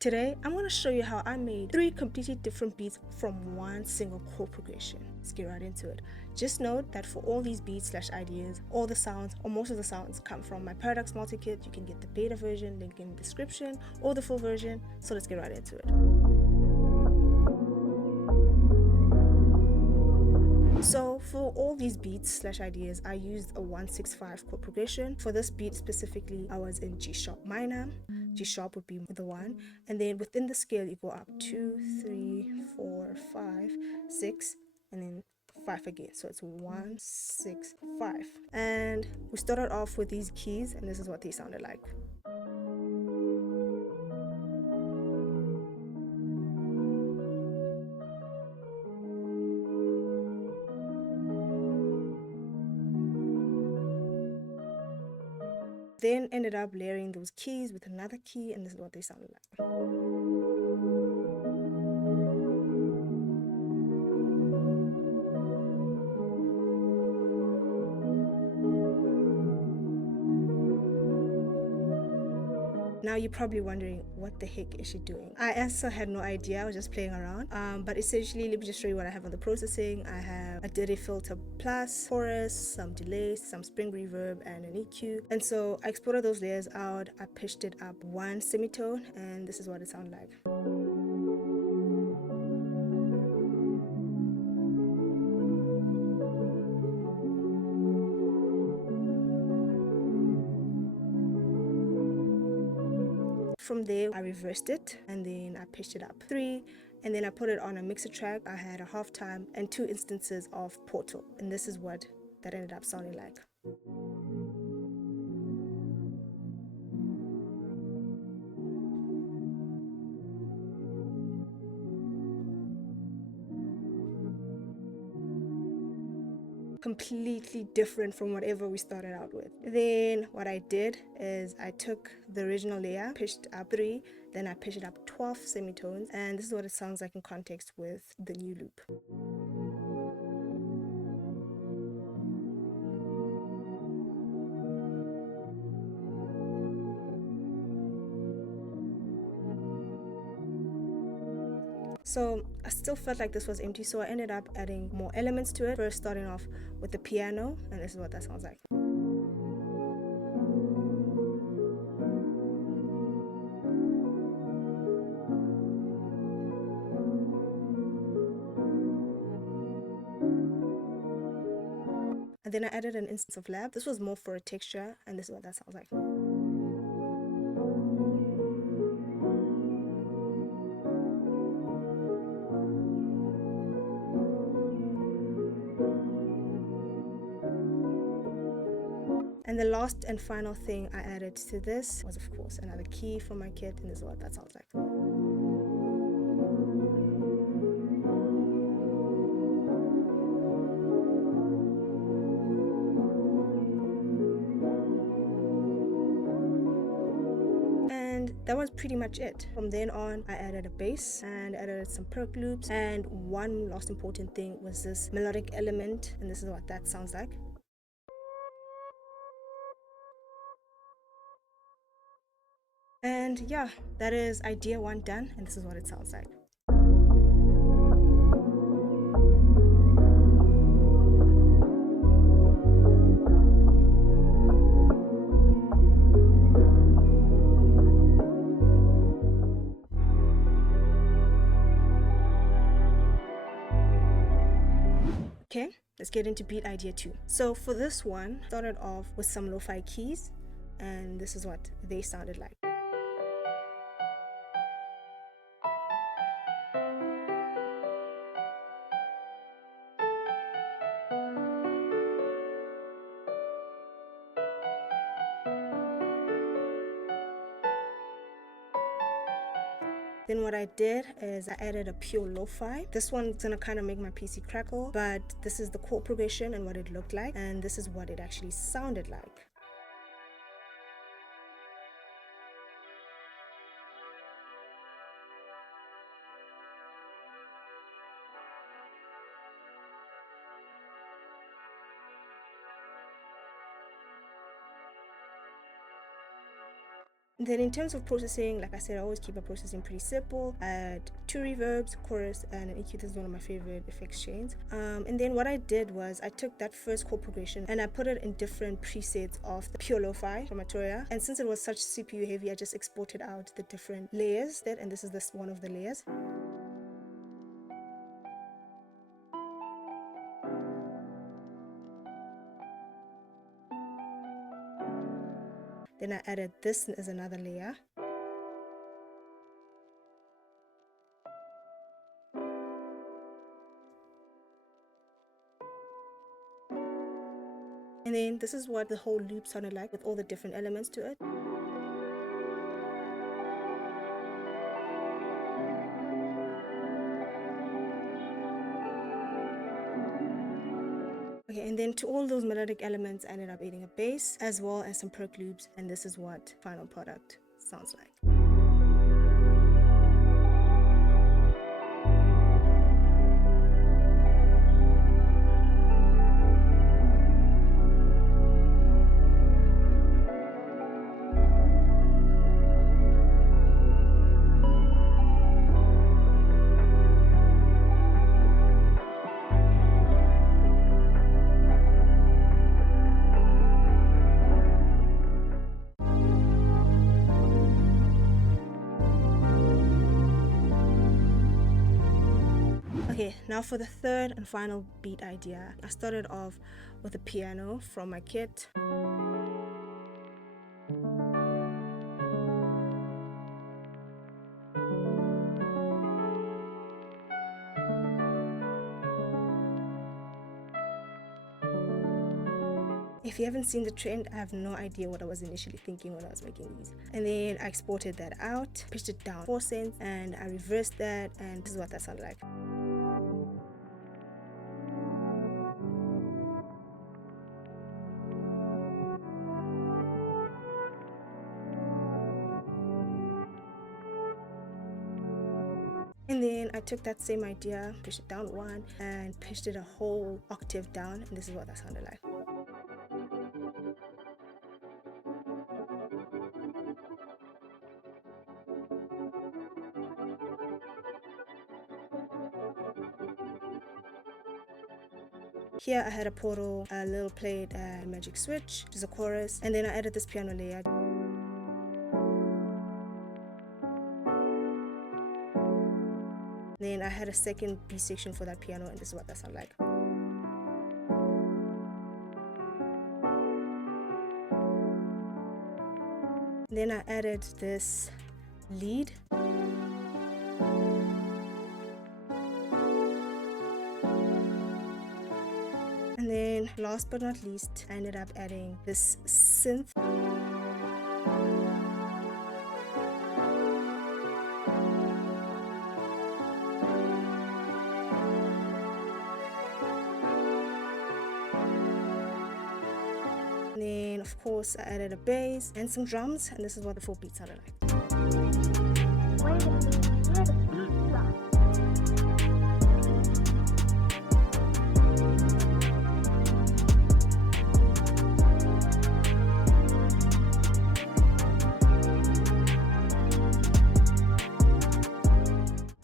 Today, I'm going to show you how I made 3 completely different beats from one single chord progression. Let's get right into it. Just note that for all these beats / ideas, all the sounds or most of the sounds come from my Paradox multi-kit. You can get the beta version, link in the description, or the full version. So let's get right into it. So for all these beats / ideas, I used a 1-6-5 chord progression. For this beat specifically, I was in G sharp minor. G sharp would be the 1, and then within the scale you go up 2, 3, 4, 5, 6, and then 5 again. So it's 1, 6, 5. And we started off with these keys, and this is what they sounded like. Then ended up layering those keys with another key, and this is what they sounded like. Now you're probably wondering, what the heck is she doing? I also had no idea, I was just playing around. But essentially, let me just show you what I have on the processing. I have a dirty filter plus, chorus, some delay, some spring reverb, and an EQ. And so I exported those layers out, I pitched it up 1 semitone, and this is what it sounded like. From there, I reversed it, and then I pitched it up 3, and then I put it on a mixer track. I had a halftime and 2 instances of Portal, and this is what that ended up sounding like. Completely different from whatever we started out with. Then what I did is I took the original layer, pitched up 3, then I pitched it up 12 semitones, and this is what it sounds like in context with the new loop. So I still felt like this was empty, so I ended up adding more elements to it. First starting off with the piano, and this is what that sounds like. And then I added an instance of lab. This was more for a texture, and this is what that sounds like. And the last and final thing I added to this was, of course, another key from my kit, and this is what that sounds like. And that was pretty much it. From then on, I added a bass and added some perk loops, and one last important thing was this melodic element, and this is what that sounds like. And yeah, that is idea 1 done, and this is what it sounds like. Okay, let's get into beat idea 2. So for this one, started off with some lo-fi keys, and this is what they sounded like. Then what I did is I added a pure lo-fi. This one's gonna kind of make my PC crackle, but this is the chord progression and what it looked like, and this is what it actually sounded like. Then in terms of processing, like I said, I always keep my processing pretty simple. I had 2 reverbs, chorus, and an EQ. This is one of my favorite effects chains. And then what I did was I took that first chord progression and I put it in different presets of the pure lo-fi from Arturia. And since it was such CPU heavy, I just exported out the different layers that, and this is one of the layers. Then I added this as another layer. And then this is what the whole loop sounded like with all the different elements to it. Okay, and then to all those melodic elements, I ended up adding a bass as well as some perk loops, and this is what final product sounds like. Okay, now for the third and final beat idea. I started off with a piano from my kit. If you haven't seen the trend, I have no idea what I was initially thinking when I was making these. And then I exported that out, pitched it down 4 cents, and I reversed that, and this is what that sounded like. And then I took that same idea, pushed it down 1, and pitched it a whole octave down, and this is what that sounded like. Here I had a portal, a little plate, and magic switch, which is a chorus, and then I added this piano layer. Then I had a second B section for that piano, and this is what that sounded like. Then I added this lead. And then last but not least, I ended up adding this synth. And then of course I added a bass and some drums, and this is what the full beat sounded like. Wait a minute, where the beat drop?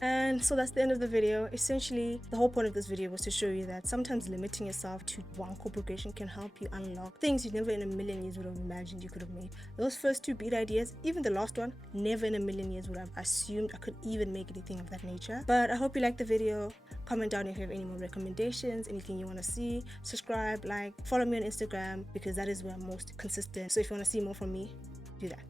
And so that's the end of the video. Essentially, the whole point of this video was to show you that sometimes limiting yourself to one chord progression can help you unlock things you never in a million years would have imagined you could have made. Those first 2 beat ideas, even the last one, never in a million years would have assumed I could even make anything of that nature. But I hope you liked the video. Comment down if you have any more recommendations, anything you want to see. Subscribe, like, follow me on Instagram because that is where I'm most consistent. So if you want to see more from me, do that.